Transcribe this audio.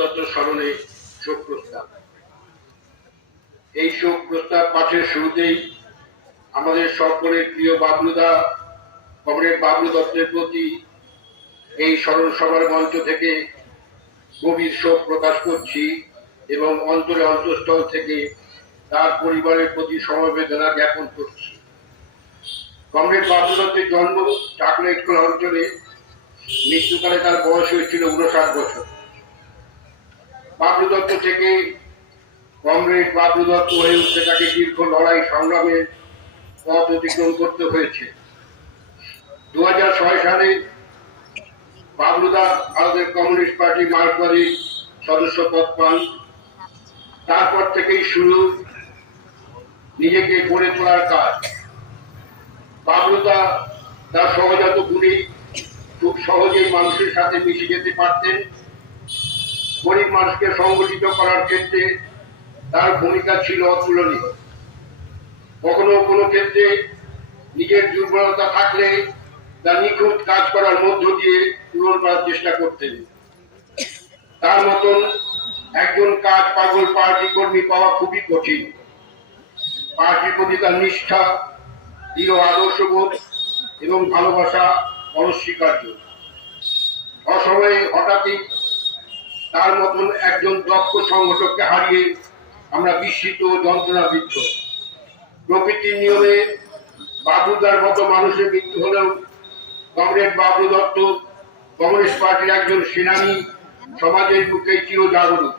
বাবলু স্মরণে শোক প্রস্তাব। এই শোক প্রস্তাব পাঠের শুরুতেই আমাদের সকলের প্রিয় বাবলুদা, কমরেড বাবলু দত্তের প্রতি এই স্মরণ সভার মঞ্চ থেকে গভীর শোক প্রকাশ করছি এবং অন্তরে অন্তঃস্থল থেকে তার পরিবারের প্রতি সমবেদনা জ্ঞাপন করছি। কমরেড বাবলু দত্তের জন্ম চাকলেট অঞ্চলে মৃত্যুকালে তার বয়স হয়েছিল উনষাট বছর। বাবলু দত্ত থেকে কমরেড বাবলু দত্ত হয়ে উঠতে তাকে দীর্ঘ লড়াই সংগ্রামের পথ অতিক্রম করতে হয়েছে। দু সালে বাবলুদা ভারতের কমিউনিস্ট পার্টি মার্কবাড়ির সদস্য পদ পান। তারপর থেকেই শুরু নিজেকে গড়ে তোলার কাজ। বাবলুদা তার সহজাত গুণী খুব সহজেই মানুষের সাথে মিশে যেতে পারতেন। গরিব মানুষকে সংগঠিত করার ক্ষেত্রে তার ভূমিকা ছিল অতুলনীয়। কখনো কোনো ক্ষেত্রে নিজের দুর্বলতা থাকলে তা নিখুঁত কাজ করার মধ্য দিয়ে পূরণ করার চেষ্টা করতেন। তার মতন একজন কাজ পাগল পার্টি কর্মী পাওয়া খুবই কঠিন। পার্টির প্রতি তার নিষ্ঠা, দৃঢ় আদর্শবোধ এবং ভালোবাসা অনস্বীকার্য। অসময়ে হঠাৎই তার মতন একজন দক্ষ সংগঠককে হারিয়ে আমরা বিস্মিত ও যন্ত্রণাবিদ্ধ প্রকৃতির নিয়মে বাবুদার মতো মানুষের মৃত্যু হলেও কমরেড বাবু দত্ত কংগ্রেস পার্টির একজন সেনানী, সমাজের বুকে চির জাগরুক